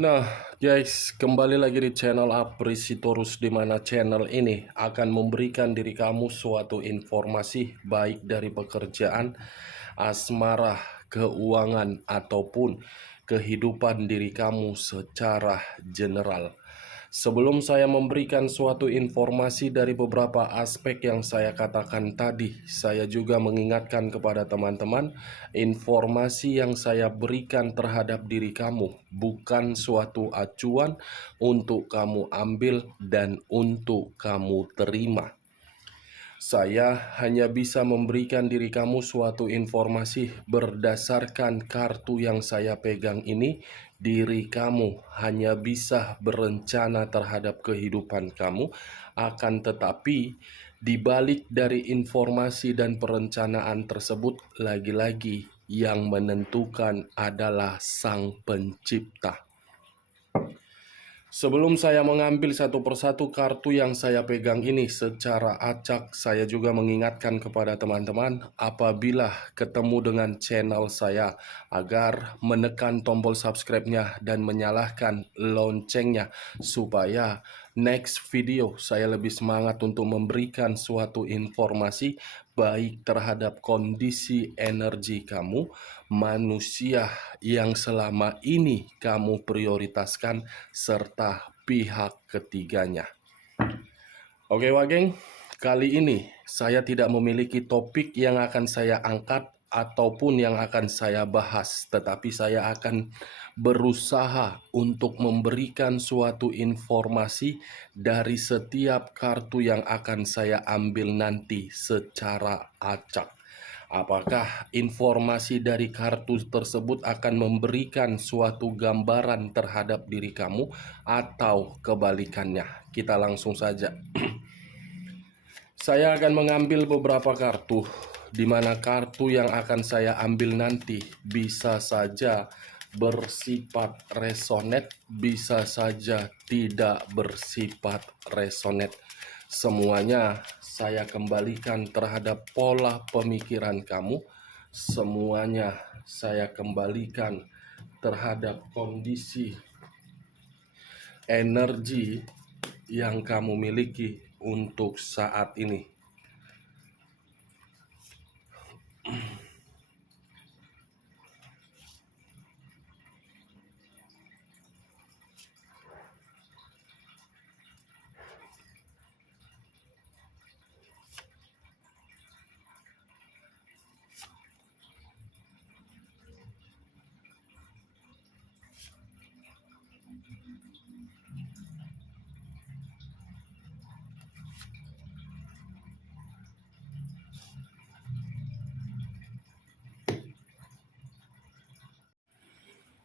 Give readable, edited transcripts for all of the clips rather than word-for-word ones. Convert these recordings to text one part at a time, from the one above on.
Nah, guys, kembali lagi di channel Aprisitorus, di mana channel ini akan memberikan diri kamu suatu informasi baik dari pekerjaan, asmara, keuangan, ataupun kehidupan diri kamu secara general. Sebelum saya memberikan suatu informasi dari beberapa aspek yang saya katakan tadi, saya juga mengingatkan kepada teman-teman, informasi yang saya berikan terhadap diri kamu bukan suatu acuan untuk kamu ambil dan untuk kamu terima. Saya hanya bisa memberikan diri kamu suatu informasi berdasarkan kartu yang saya pegang ini. Diri kamu hanya bisa berencana terhadap kehidupan kamu, akan tetapi di balik dari informasi dan perencanaan tersebut, lagi-lagi yang menentukan adalah Sang Pencipta. Sebelum saya mengambil satu persatu kartu yang saya pegang ini secara acak, saya juga mengingatkan kepada teman-teman apabila ketemu dengan channel saya agar menekan tombol subscribe-nya dan menyalakan loncengnya supaya next video saya lebih semangat untuk memberikan suatu informasi baik terhadap kondisi energi kamu, manusia yang selama ini kamu prioritaskan, serta pihak ketiganya. Oke Wageng, kali ini saya tidak memiliki topik yang akan saya angkat ataupun yang akan saya bahas, tetapi saya akan berusaha untuk memberikan suatu informasi dari setiap kartu yang akan saya ambil nanti secara acak. Apakah informasi dari kartu tersebut akan memberikan suatu gambaran terhadap diri kamu atau kebalikannya? Kita langsung saja. Saya akan mengambil beberapa kartu, di mana kartu yang akan saya ambil nanti bisa saja bersifat resonate, bisa saja tidak bersifat resonate. Semuanya saya kembalikan terhadap pola pemikiran kamu. Semuanya saya kembalikan terhadap kondisi energi yang kamu miliki untuk saat ini.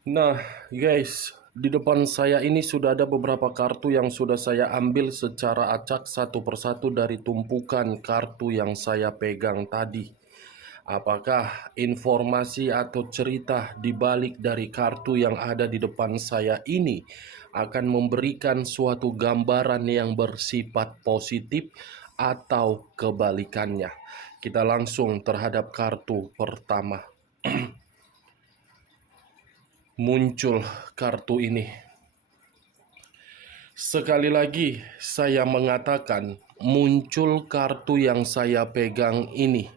Nah, guys, di depan saya ini sudah ada beberapa kartu yang sudah saya ambil secara acak satu persatu dari tumpukan kartu yang saya pegang tadi. Apakah informasi atau cerita di balik dari kartu yang ada di depan saya ini akan memberikan suatu gambaran yang bersifat positif atau kebalikannya? Kita langsung terhadap kartu pertama. Muncul kartu ini. Sekali lagi saya mengatakan muncul kartu yang saya pegang ini,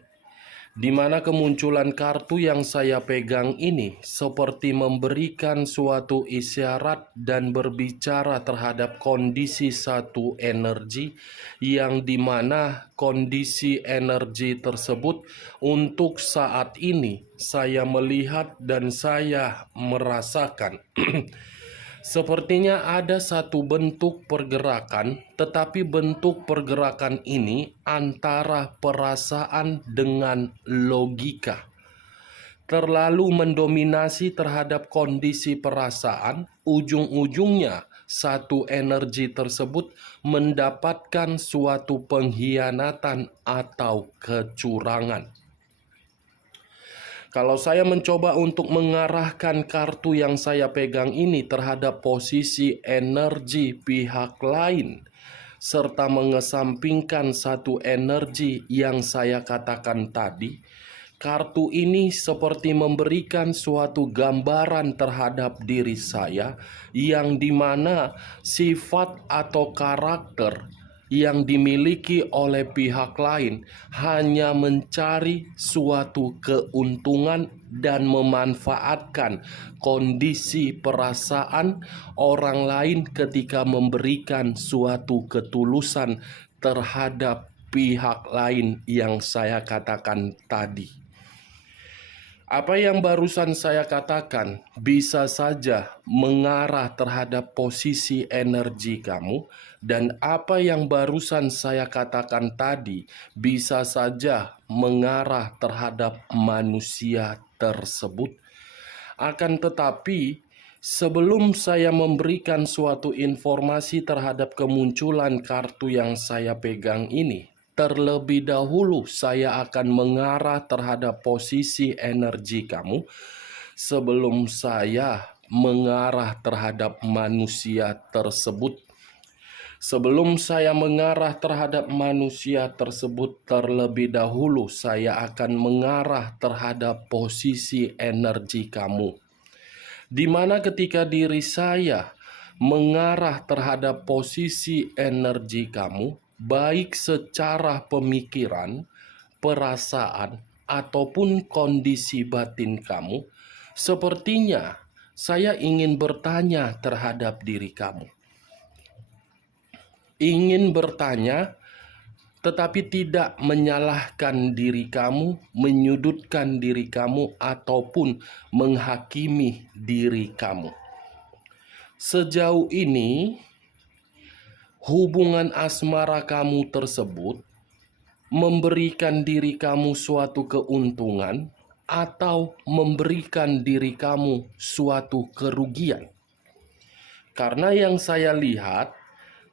di mana kemunculan kartu yang saya pegang ini seperti memberikan suatu isyarat dan berbicara terhadap kondisi satu energi, yang dimana kondisi energi tersebut untuk saat ini saya melihat dan saya merasakan sepertinya ada satu bentuk pergerakan, tetapi bentuk pergerakan ini antara perasaan dengan logika. Terlalu mendominasi terhadap kondisi perasaan, ujung-ujungnya satu energi tersebut mendapatkan suatu pengkhianatan atau kecurangan. Kalau saya mencoba untuk mengarahkan kartu yang saya pegang ini terhadap posisi energi pihak lain, serta mengesampingkan satu energi yang saya katakan tadi, kartu ini seperti memberikan suatu gambaran terhadap diri saya, yang dimana sifat atau karakter yang dimiliki oleh pihak lain hanya mencari suatu keuntungan dan memanfaatkan kondisi perasaan orang lain ketika memberikan suatu ketulusan terhadap pihak lain yang saya katakan tadi. Apa yang barusan saya katakan bisa saja mengarah terhadap posisi energi kamu, dan apa yang barusan saya katakan tadi bisa saja mengarah terhadap manusia tersebut. Akan tetapi, sebelum saya memberikan suatu informasi terhadap kemunculan kartu yang saya pegang ini, terlebih dahulu saya akan mengarah terhadap posisi energi kamu sebelum saya mengarah terhadap manusia tersebut. Sebelum saya mengarah terhadap manusia tersebut, terlebih dahulu saya akan mengarah terhadap posisi energi kamu. Di mana ketika diri saya mengarah terhadap posisi energi kamu, baik secara pemikiran, perasaan, ataupun kondisi batin kamu, sepertinya saya ingin bertanya terhadap diri kamu. Ingin bertanya, tetapi tidak menyalahkan diri kamu, menyudutkan diri kamu, ataupun menghakimi diri kamu. Sejauh ini, hubungan asmara kamu tersebut memberikan diri kamu suatu keuntungan atau memberikan diri kamu suatu kerugian. Karena yang saya lihat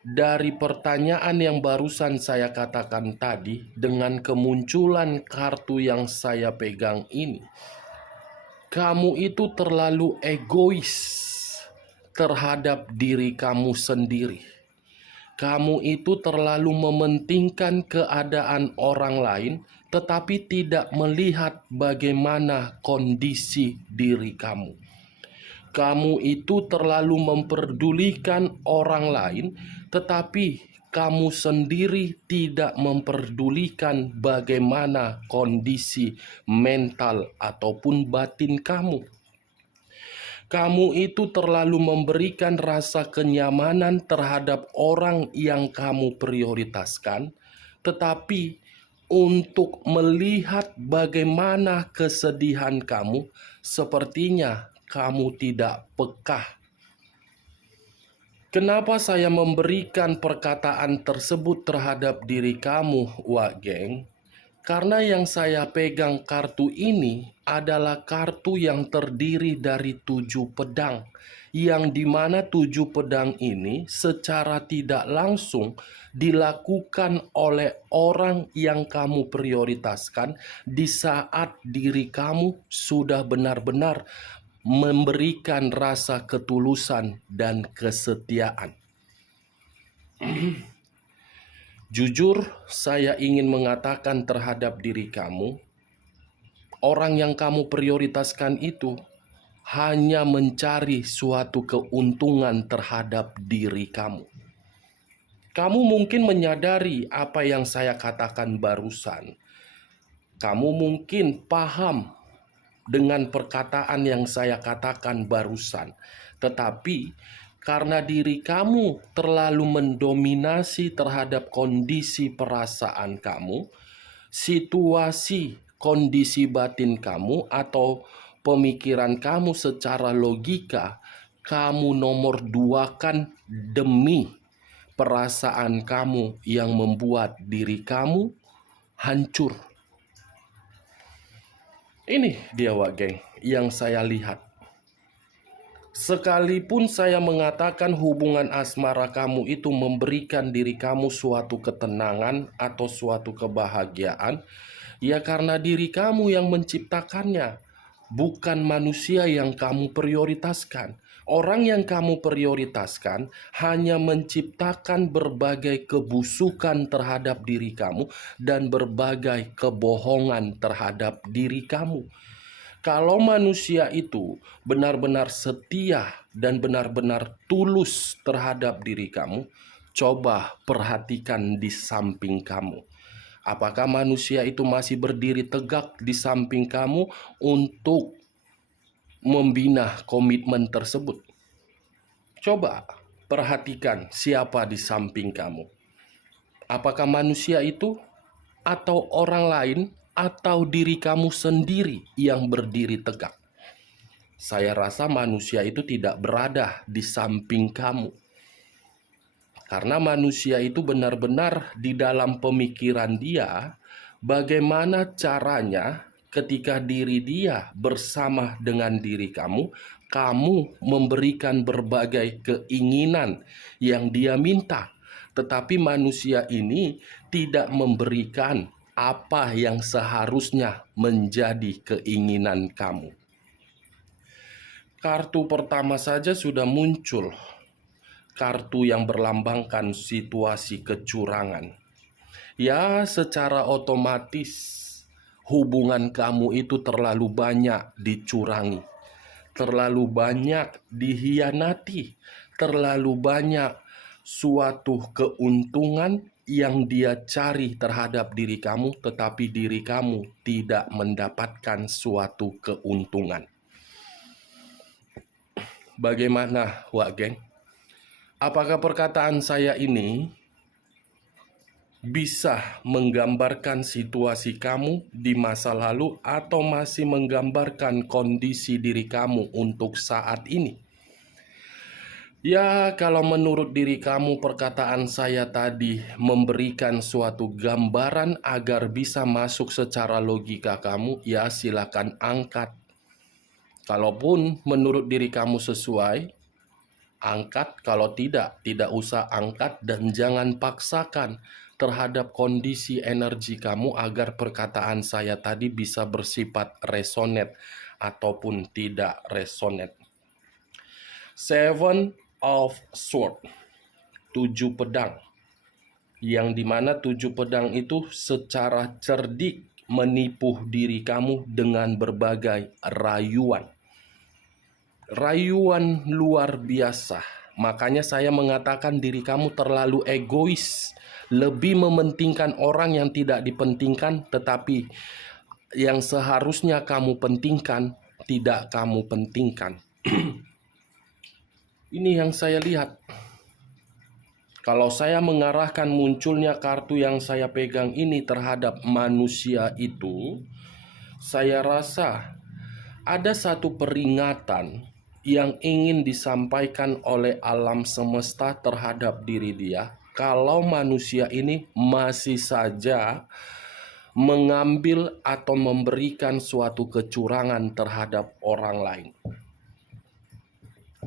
dari pertanyaan yang barusan saya katakan tadi, dengan kemunculan kartu yang saya pegang ini, kamu itu terlalu egois terhadap diri kamu sendiri. Kamu itu terlalu mementingkan keadaan orang lain, tetapi tidak melihat bagaimana kondisi diri kamu. Kamu itu terlalu memperdulikan orang lain, tetapi kamu sendiri tidak memperdulikan bagaimana kondisi mental ataupun batin kamu. Kamu itu terlalu memberikan rasa kenyamanan terhadap orang yang kamu prioritaskan, tetapi untuk melihat bagaimana kesedihan kamu, sepertinya kamu tidak peka. Kenapa saya memberikan perkataan tersebut terhadap diri kamu, Wak Geng? Karena yang saya pegang kartu ini adalah kartu yang terdiri dari 7 pedang, yang dimana 7 pedang ini secara tidak langsung dilakukan oleh orang yang kamu prioritaskan di saat diri kamu sudah benar-benar memberikan rasa ketulusan dan kesetiaan. Jujur, saya ingin mengatakan terhadap diri kamu, orang yang kamu prioritaskan itu hanya mencari suatu keuntungan terhadap diri kamu. Kamu mungkin menyadari apa yang saya katakan barusan. Kamu mungkin paham dengan perkataan yang saya katakan barusan. Tetapi karena diri kamu terlalu mendominasi terhadap kondisi perasaan kamu, situasi kondisi batin kamu atau pemikiran kamu secara logika, kamu nomor duakan demi perasaan kamu yang membuat diri kamu hancur. Ini dia, Wak Geng, yang saya lihat. Sekalipun saya mengatakan hubungan asmara kamu itu memberikan diri kamu suatu ketenangan atau suatu kebahagiaan, ya karena diri kamu yang menciptakannya. bukan manusia yang kamu prioritaskan. Orang yang kamu prioritaskan hanya menciptakan berbagai kebusukan terhadap diri kamu dan berbagai kebohongan terhadap diri kamu. Kalau manusia itu benar-benar setia dan benar-benar tulus terhadap diri kamu, coba perhatikan di samping kamu. Apakah manusia itu masih berdiri tegak di samping kamu untuk membina komitmen tersebut? Coba perhatikan siapa di samping kamu. Apakah manusia itu atau orang lain atau diri kamu sendiri yang berdiri tegak? Saya rasa manusia itu tidak berada di samping kamu. Karena manusia itu benar-benar di dalam pemikiran dia, bagaimana caranya ketika diri dia bersama dengan diri kamu, kamu memberikan berbagai keinginan yang dia minta. Tetapi manusia ini tidak memberikan apa yang seharusnya menjadi keinginan kamu. Kartu pertama saja sudah muncul, kartu yang berlambangkan situasi kecurangan. Ya, secara otomatis hubungan kamu itu terlalu banyak dicurangi, terlalu banyak dihianati, terlalu banyak suatu keuntungan yang dia cari terhadap diri kamu, tetapi diri kamu tidak mendapatkan suatu keuntungan. Bagaimana, Wak Geng? Apakah perkataan saya ini bisa menggambarkan situasi kamu di masa lalu atau masih menggambarkan kondisi diri kamu untuk saat ini? Ya, kalau menurut diri kamu perkataan saya tadi memberikan suatu gambaran agar bisa masuk secara logika kamu, ya silakan angkat. Kalaupun menurut diri kamu sesuai, angkat. Kalau tidak, tidak usah angkat dan jangan paksakan terhadap kondisi energi kamu agar perkataan saya tadi bisa bersifat resonate ataupun tidak resonate. Seven of Swords, 7 pedang, yang dimana 7 pedang itu secara cerdik menipu diri kamu dengan berbagai rayuan. Rayuan luar biasa. Makanya saya mengatakan diri kamu terlalu egois, lebih mementingkan orang yang tidak dipentingkan, tetapi yang seharusnya kamu pentingkan tidak kamu pentingkan. Ini yang saya lihat. Kalau saya mengarahkan munculnya kartu yang saya pegang ini terhadap manusia itu, saya rasa ada satu peringatan yang ingin disampaikan oleh alam semesta terhadap diri dia, kalau manusia ini masih saja mengambil atau memberikan suatu kecurangan terhadap orang lain.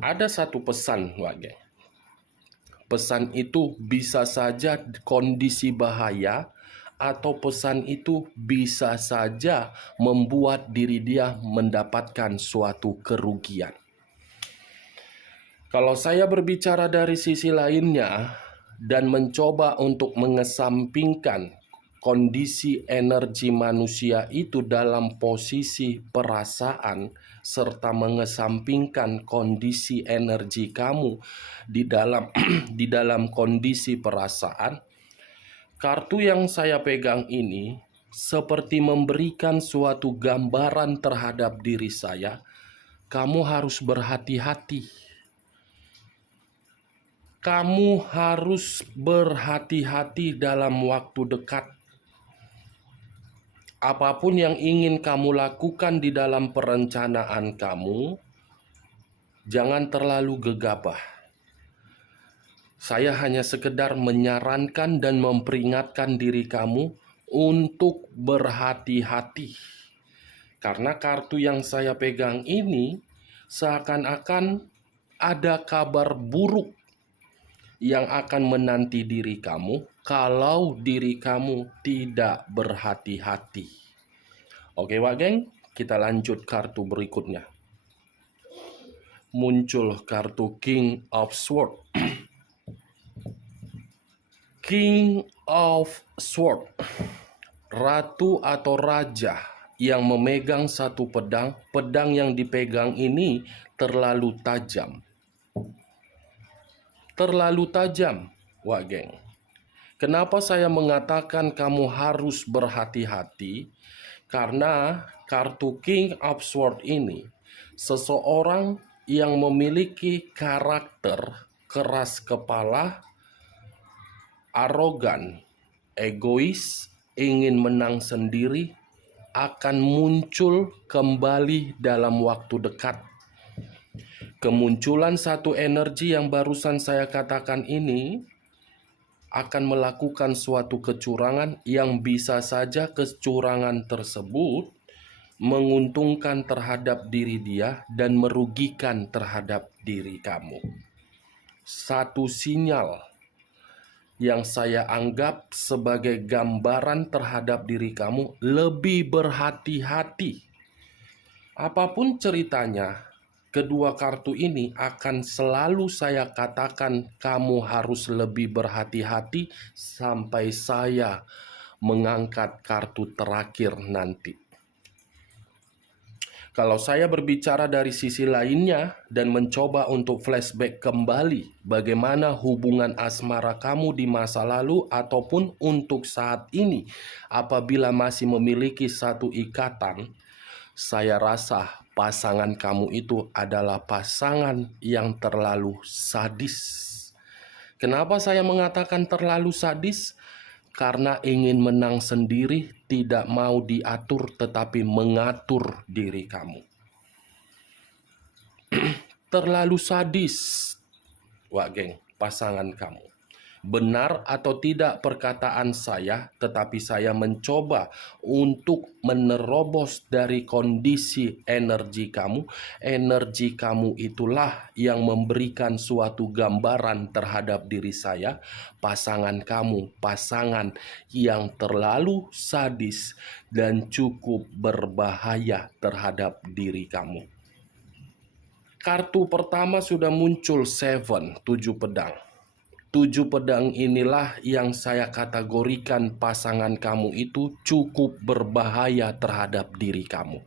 Ada satu pesan, Wage. Pesan itu bisa saja kondisi bahaya, atau pesan itu bisa saja membuat diri dia mendapatkan suatu kerugian. Kalau saya berbicara dari sisi lainnya dan mencoba untuk mengesampingkan kondisi energi manusia itu dalam posisi perasaan serta mengesampingkan kondisi energi kamu di dalam di dalam kondisi perasaan, kartu yang saya pegang ini seperti memberikan suatu gambaran terhadap diri saya. Kamu harus berhati-hati. Kamu harus berhati-hati dalam waktu dekat. Apapun yang ingin kamu lakukan di dalam perencanaan kamu, jangan terlalu gegabah. Saya hanya sekedar menyarankan dan memperingatkan diri kamu untuk berhati-hati. Karena kartu yang saya pegang ini seakan-akan ada kabar buruk yang akan menanti diri kamu kalau diri kamu tidak berhati-hati. Oke, Wak Geng, Kita lanjut kartu berikutnya. Muncul kartu King of Swords. King of Swords, ratu atau raja yang memegang satu pedang. Pedang yang dipegang ini terlalu tajam. Terlalu tajam, wah geng. Kenapa saya mengatakan kamu harus berhati-hati? Karena kartu King of Swords ini seseorang yang memiliki karakter keras kepala, arogan, egois, ingin menang sendiri, akan muncul kembali dalam waktu dekat. Kemunculan satu energi yang barusan saya katakan ini akan melakukan suatu kecurangan yang bisa saja kecurangan tersebut menguntungkan terhadap diri dia dan merugikan terhadap diri kamu. Satu sinyal yang saya anggap sebagai gambaran terhadap diri kamu, lebih berhati-hati. Apapun ceritanya, kedua kartu ini akan selalu saya katakan kamu harus lebih berhati-hati sampai saya mengangkat kartu terakhir nanti. Kalau saya berbicara dari sisi lainnya dan mencoba untuk flashback kembali bagaimana hubungan asmara kamu di masa lalu ataupun untuk saat ini apabila masih memiliki satu ikatan, saya rasa pasangan kamu itu adalah pasangan yang terlalu sadis. Kenapa saya mengatakan terlalu sadis? Karena ingin menang sendiri, tidak mau diatur tetapi mengatur diri kamu. Terlalu sadis, wah geng, pasangan kamu. Benar atau tidak perkataan saya, tetapi saya mencoba untuk menerobos dari kondisi energi kamu. Energi kamu itulah yang memberikan suatu gambaran terhadap diri saya. Pasangan kamu, pasangan yang terlalu sadis dan cukup berbahaya terhadap diri kamu. Kartu pertama sudah muncul 7 pedang. 7 pedang inilah yang saya kategorikan pasangan kamu itu cukup berbahaya terhadap diri kamu.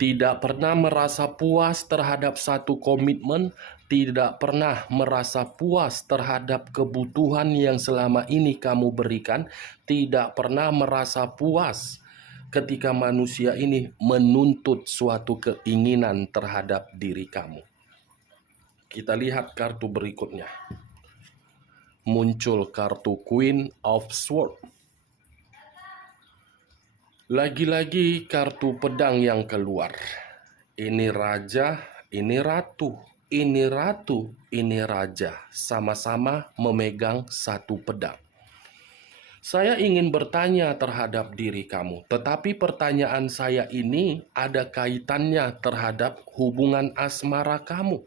Tidak pernah merasa puas terhadap satu komitmen, tidak pernah merasa puas terhadap kebutuhan yang selama ini kamu berikan, tidak pernah merasa puas ketika manusia ini menuntut suatu keinginan terhadap diri kamu. Kita lihat kartu berikutnya. Muncul kartu Queen of Swords. Lagi-lagi kartu pedang yang keluar. Ini raja, ini ratu, ini ratu, ini raja. Sama-sama memegang satu pedang. Saya ingin bertanya terhadap diri kamu, tetapi pertanyaan saya ini ada kaitannya terhadap hubungan asmara kamu.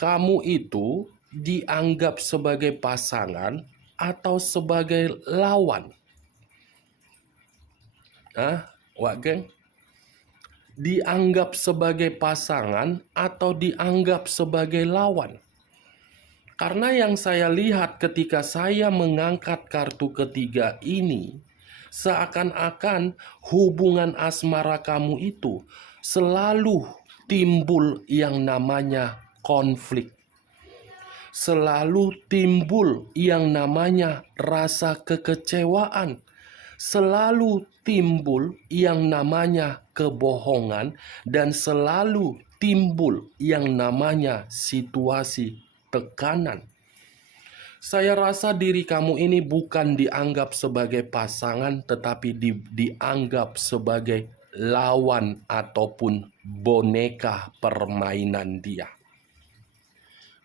Kamu itu dianggap sebagai pasangan atau sebagai lawan? Wak geng? Dianggap sebagai pasangan atau dianggap sebagai lawan? Karena yang saya lihat ketika saya mengangkat kartu ketiga ini, seakan-akan hubungan asmara kamu itu selalu timbul yang namanya konflik. Selalu timbul yang namanya rasa kekecewaan. Selalu timbul yang namanya kebohongan. Dan selalu timbul yang namanya situasi tekanan. Saya rasa diri kamu ini bukan dianggap sebagai pasangan, tetapi dianggap sebagai lawan ataupun boneka permainan dia.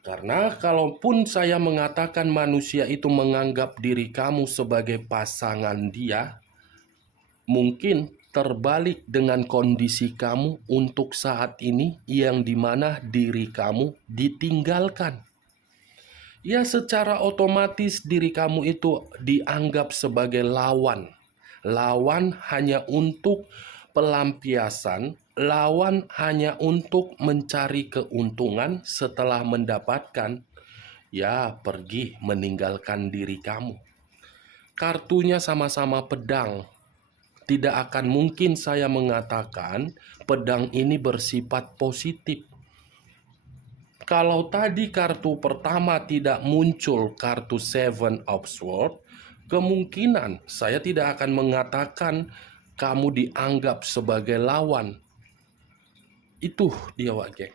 Karena kalaupun saya mengatakan manusia itu menganggap diri kamu sebagai pasangan dia, mungkin terbalik dengan kondisi kamu untuk saat ini yang dimana diri kamu ditinggalkan. Ya, secara otomatis diri kamu itu dianggap sebagai lawan. Lawan hanya untuk pelampiasan, lawan hanya untuk mencari keuntungan setelah mendapatkan, ya pergi meninggalkan diri kamu. Kartunya sama-sama pedang. Tidak akan mungkin saya mengatakan pedang ini bersifat positif. Kalau tadi kartu pertama tidak muncul kartu Seven of Swords, kemungkinan saya tidak akan mengatakan kamu dianggap sebagai lawan. Itu dia wage.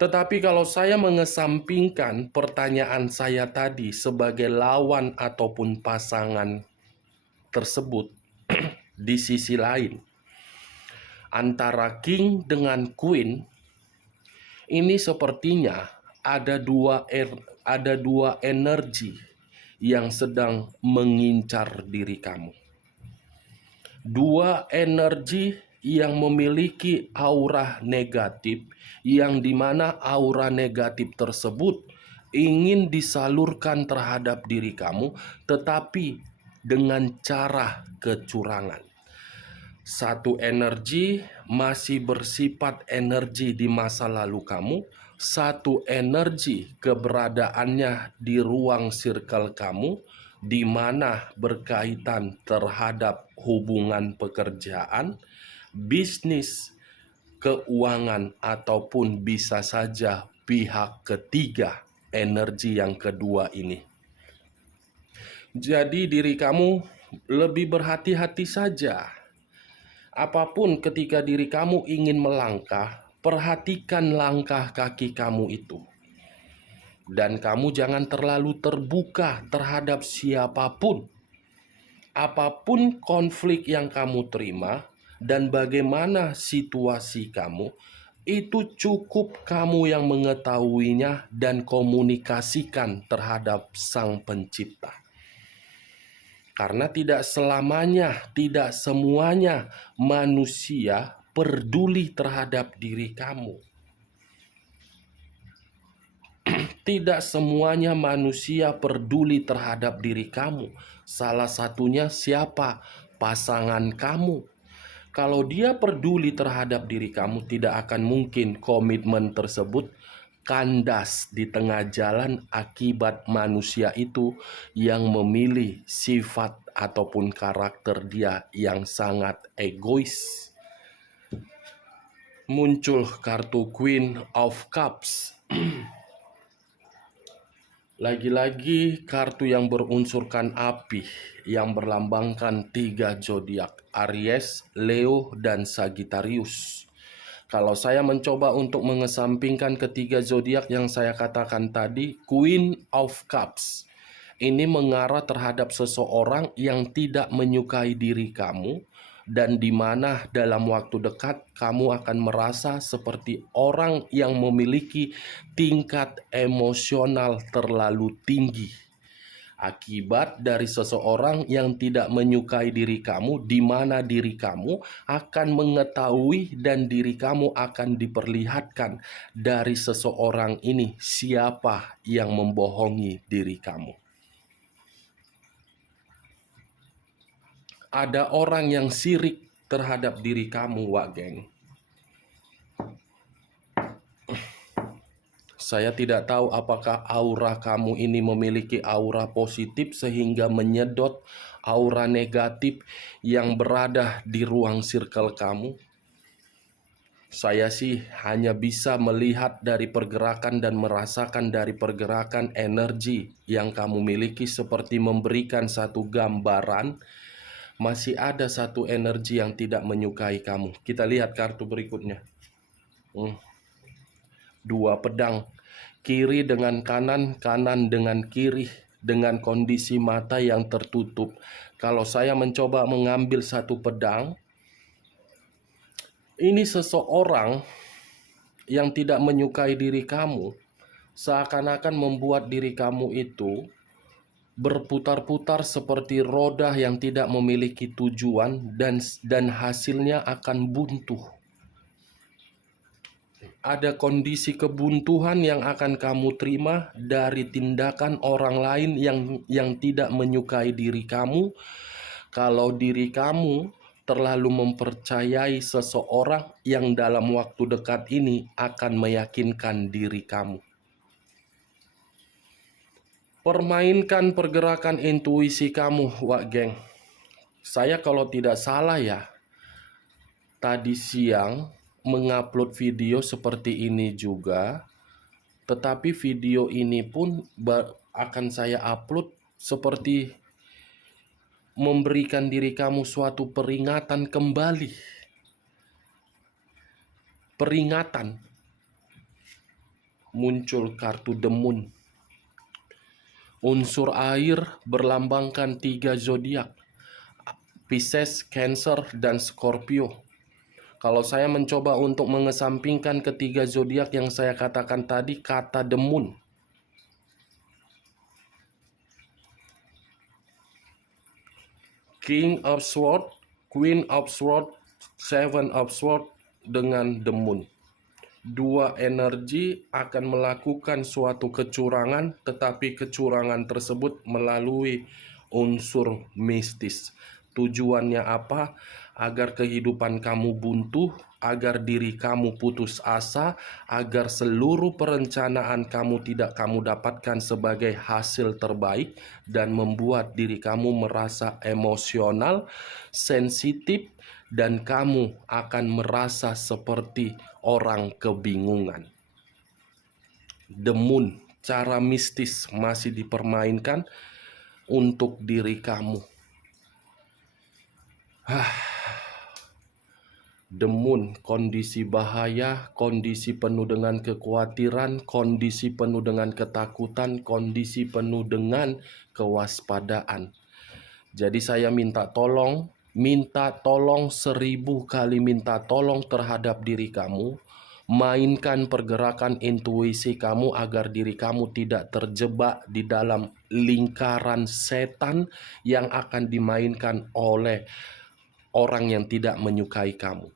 Tetapi kalau saya mengesampingkan pertanyaan saya tadi sebagai lawan ataupun pasangan tersebut, di sisi lain, antara King dengan Queen, ini sepertinya ada dua energi yang sedang mengincar diri kamu. Dua energi yang memiliki aura negatif, yang dimana aura negatif tersebut ingin disalurkan terhadap diri kamu, tetapi dengan cara kecurangan. Satu energi masih bersifat energi di masa lalu kamu, satu energi keberadaannya di ruang circle kamu, di mana berkaitan terhadap hubungan pekerjaan, bisnis, keuangan, ataupun bisa saja pihak ketiga, energi yang kedua ini. Jadi diri kamu lebih berhati-hati saja. Apapun ketika diri kamu ingin melangkah, perhatikan langkah kaki kamu itu. Dan kamu jangan terlalu terbuka terhadap siapapun. Apapun konflik yang kamu terima dan bagaimana situasi kamu, itu cukup kamu yang mengetahuinya dan komunikasikan terhadap Sang Pencipta. Karena tidak selamanya, tidak semuanya manusia peduli terhadap diri kamu. Tidak semuanya manusia peduli terhadap diri kamu. Salah satunya siapa? Pasangan kamu. Kalau dia peduli terhadap diri kamu, tidak akan mungkin komitmen tersebut kandas di tengah jalan akibat manusia itu yang memilih sifat ataupun karakter dia yang sangat egois. Muncul kartu Queen of Cups. Lagi-lagi kartu yang berunsurkan api, yang berlambangkan 3 zodiak, Aries, Leo, dan Sagittarius. Kalau saya mencoba untuk mengesampingkan ketiga zodiak yang saya katakan tadi, Queen of Cups ini mengarah terhadap seseorang yang tidak menyukai diri kamu, dan di mana dalam waktu dekat kamu akan merasa seperti orang yang memiliki tingkat emosional terlalu tinggi. Akibat dari seseorang yang tidak menyukai diri kamu, di mana diri kamu akan mengetahui dan diri kamu akan diperlihatkan dari seseorang ini siapa yang membohongi diri kamu. Ada orang yang sirik terhadap diri kamu, Wak Geng. Saya tidak tahu apakah aura kamu ini memiliki aura positif sehingga menyedot aura negatif yang berada di ruang circle kamu. Saya sih hanya bisa melihat dari pergerakan dan merasakan dari pergerakan energi yang kamu miliki seperti memberikan satu gambaran. Masih ada satu energi yang tidak menyukai kamu. Kita lihat kartu berikutnya. 2 pedang. Kiri dengan kanan, kanan dengan kiri, dengan kondisi mata yang tertutup. Kalau saya mencoba mengambil satu pedang, ini seseorang yang tidak menyukai diri kamu, seakan-akan membuat diri kamu itu berputar-putar seperti roda yang tidak memiliki tujuan dan hasilnya akan buntu. Ada kondisi kebuntuan yang akan kamu terima dari tindakan orang lain yang tidak menyukai diri kamu. Kalau diri kamu terlalu mempercayai seseorang yang dalam waktu dekat ini akan meyakinkan diri kamu. Permainkan pergerakan intuisi kamu, Wak Geng. Saya kalau tidak salah ya, tadi siang mengupload video seperti ini juga. Tetapi video ini pun akan saya upload seperti memberikan diri kamu suatu peringatan kembali. Peringatan. Muncul kartu The Moon. Unsur air berlambangkan 3 zodiak. Pisces, Cancer, dan Scorpio. Kalau saya mencoba untuk mengesampingkan ketiga zodiak yang saya katakan tadi, kata The Moon. King of Swords, Queen of Swords, Seven of Swords dengan The Moon. Dua energi akan melakukan suatu kecurangan, tetapi kecurangan tersebut melalui unsur mistis. Tujuannya apa? Agar kehidupan kamu buntu, agar diri kamu putus asa, agar seluruh perencanaan kamu tidak kamu dapatkan sebagai hasil terbaik, dan membuat diri kamu merasa emosional, sensitif, dan kamu akan merasa seperti orang kebingungan. The Moon, cara mistis masih dipermainkan untuk diri kamu. The Moon, kondisi bahaya, kondisi penuh dengan kekhawatiran, kondisi penuh dengan ketakutan, kondisi penuh dengan kewaspadaan. Jadi saya minta tolong 1000 kali minta tolong terhadap diri kamu. Mainkan pergerakan intuisi kamu agar diri kamu tidak terjebak di dalam lingkaran setan yang akan dimainkan oleh orang yang tidak menyukai kamu.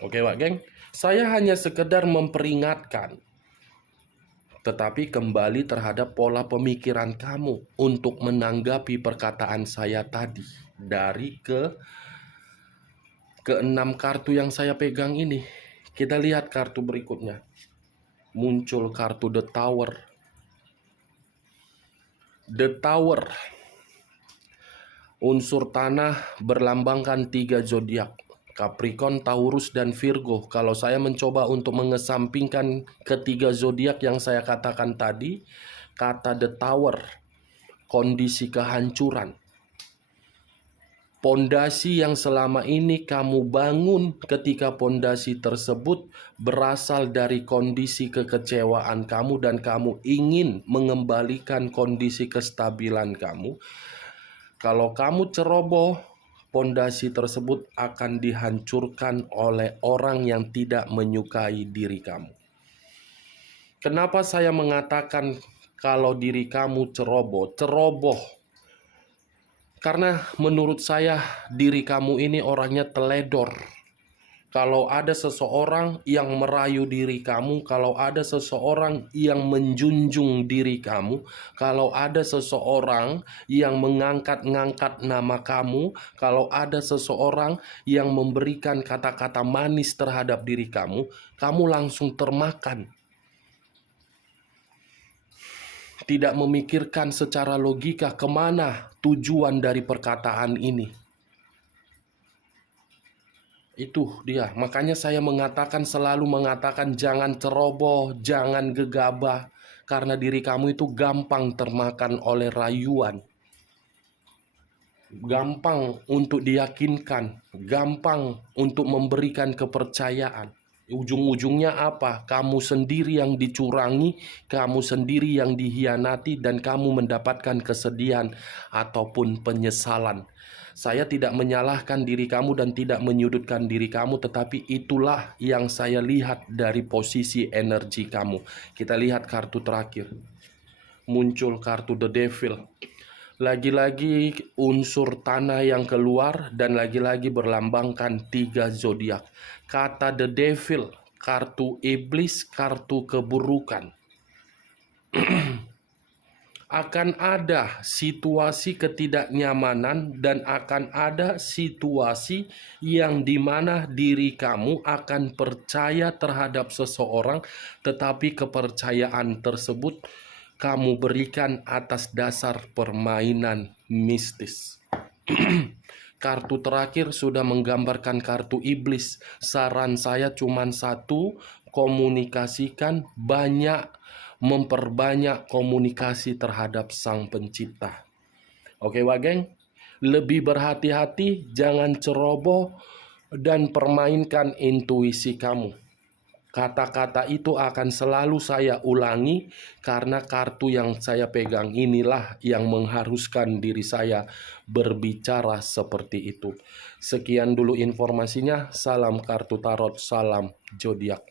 Oke, Pak Geng, saya hanya sekedar memperingatkan. Tetapi kembali terhadap pola pemikiran kamu untuk menanggapi perkataan saya tadi. Dari ke-6 kartu yang saya pegang ini. Kita lihat kartu berikutnya. Muncul kartu The Tower. The Tower. Unsur tanah berlambangkan 3 zodiak. Capricorn, Taurus, dan Virgo. Kalau saya mencoba untuk mengesampingkan ketiga zodiak yang saya katakan tadi, kata The Tower, kondisi kehancuran. Pondasi yang selama ini kamu bangun, ketika pondasi tersebut berasal dari kondisi kekecewaan kamu dan kamu ingin mengembalikan kondisi kestabilan kamu. Kalau kamu ceroboh, pondasi tersebut akan dihancurkan oleh orang yang tidak menyukai diri kamu. Kenapa saya mengatakan kalau diri kamu ceroboh? Ceroboh. Karena menurut saya diri kamu ini orangnya teledor. Kalau ada seseorang yang merayu diri kamu, kalau ada seseorang yang menjunjung diri kamu, kalau ada seseorang yang mengangkat-ngangkat nama kamu, kalau ada seseorang yang memberikan kata-kata manis terhadap diri kamu, kamu langsung termakan. Tidak memikirkan secara logika kemana tujuan dari perkataan ini. Itu dia, makanya saya selalu mengatakan jangan ceroboh, jangan gegabah. Karena diri kamu itu gampang termakan oleh rayuan. Gampang untuk diyakinkan, gampang untuk memberikan kepercayaan. Ujung-ujungnya apa? Kamu sendiri yang dicurangi, kamu sendiri yang dihianati, dan kamu mendapatkan kesedihan ataupun penyesalan. Saya tidak menyalahkan diri kamu dan tidak menyudutkan diri kamu, tetapi itulah yang saya lihat dari posisi energi kamu. Kita lihat kartu terakhir. Muncul kartu The Devil. Lagi-lagi unsur tanah yang keluar dan lagi-lagi berlambangkan 3 zodiak. Kata The Devil, kartu iblis, kartu keburukan. akan ada situasi ketidaknyamanan dan akan ada situasi yang dimana diri kamu akan percaya terhadap seseorang, tetapi kepercayaan tersebut kamu berikan atas dasar permainan mistis. Kartu terakhir sudah menggambarkan kartu iblis. Saran saya cuma satu, komunikasikan banyak, memperbanyak komunikasi terhadap Sang Pencipta. Oke, Wageng, lebih berhati-hati, jangan ceroboh, dan permainkan intuisi kamu. Kata-kata itu akan selalu saya ulangi karena kartu yang saya pegang inilah yang mengharuskan diri saya berbicara seperti itu. Sekian dulu informasinya. Salam kartu tarot, salam zodiak.